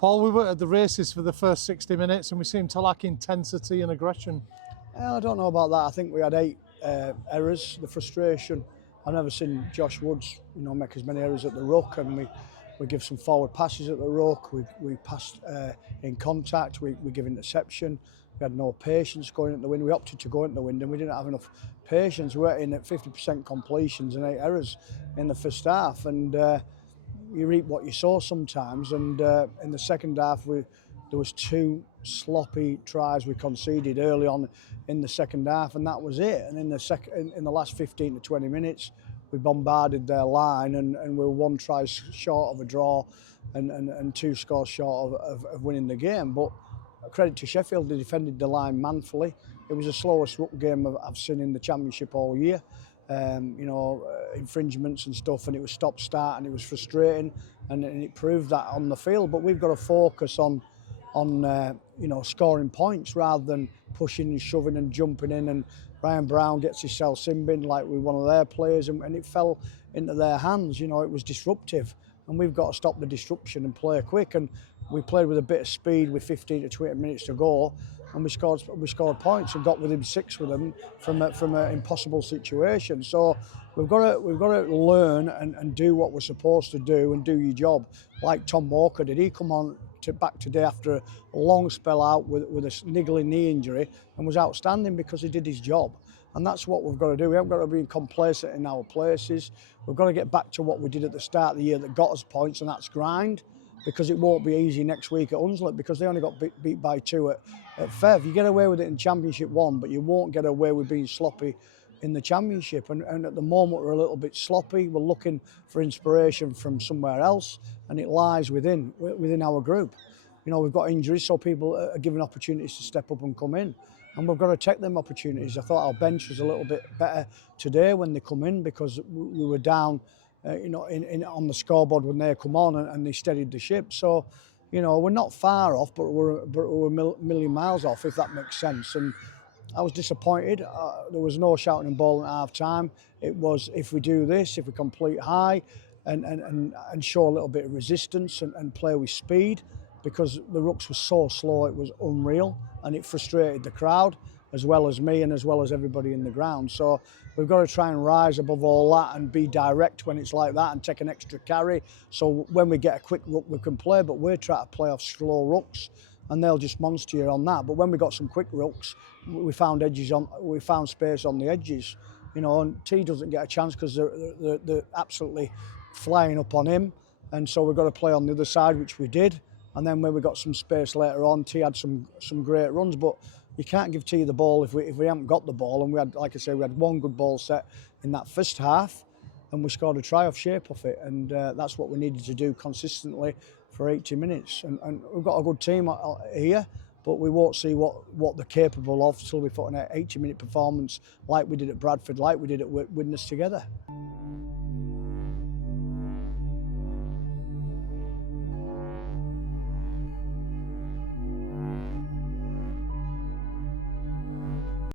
Paul, we were at the races for the first 60 minutes and we seemed to lack intensity and aggression. I don't know about that. I think we had 8 errors. The frustration, I've never seen Josh Woods, make as many errors at the ruck, and we give some forward passes at the ruck. We passed in contact. We give interception. We had no patience going at the wind. We opted to go into the wind, and we didn't have enough patience. We were in at 50% completions and 8 errors in the first half, and you reap what you sow sometimes. And in the second half, there was 2 sloppy tries we conceded early on in the second half, and that was it. And in the last 15 to 20 minutes, we bombarded their line, and we were 1 try short of a draw, and 2 scores short of winning the game. But credit to Sheffield, they defended the line manfully. It was the slowest ruck game I've seen in the Championship all year. Infringements and stuff, and it was stop-start, and it was frustrating, and it proved that on the field. But we've got to focus on scoring points rather than pushing and shoving and jumping in. And Ryan Brown gets himself sin-binned like with one of their players, and it fell into their hands. It was disruptive, and we've got to stop the disruption and play quick. And we played with a bit of speed with 15 to 20 minutes to go, and we scored points and got within 6 with them from an impossible situation. So we've got to learn and do what we're supposed to do and do your job, like Tom Walker did. He come on back today after a long spell out with a niggling knee injury, and was outstanding because he did his job. And that's what we've got to do. We haven't got to be complacent in our places. We've got to get back to what we did at the start of the year that got us points, and that's grind, because it won't be easy next week at Hunslet, because they only got beat by 2 at Fev. You get away with it in Championship 1, but you won't get away with being sloppy in the Championship. And at the moment we're a little bit sloppy. We're looking for inspiration from somewhere else, and it lies within our group. We've got injuries, so people are given opportunities to step up and come in, and we've got to take them opportunities. I thought our bench was a little bit better today when they come in, because we were down on the scoreboard when they come on, and they steadied the ship. So we're not far off, but we're a million miles off, if that makes sense. And I was disappointed. There was no shouting and bawling at half time. It was, if we do this, if we complete high and show a little bit of resistance and play with speed, because the rucks were so slow, it was unreal, and it frustrated the crowd as well as me and as well as everybody in the ground. So we've got to try and rise above all that and be direct when it's like that, and take an extra carry, so when we get a quick ruck we can play. But we're trying to play off slow rucks, and they'll just monster you on that. But when we got some quick rucks, we found space on the edges, and T doesn't get a chance because they're absolutely flying up on him, and so we've got to play on the other side, which we did. And then when we got some space later on, T had some great runs, but you can't give T the ball if we haven't got the ball. And we had, like I say, we had 1 good ball set in that first half, and we scored a try off shape off it, and that's what we needed to do consistently for 80 minutes. And we've got a good team here, but we won't see what they're capable of till we put in an 80-minute performance like we did at Bradford, like we did at Widnes together.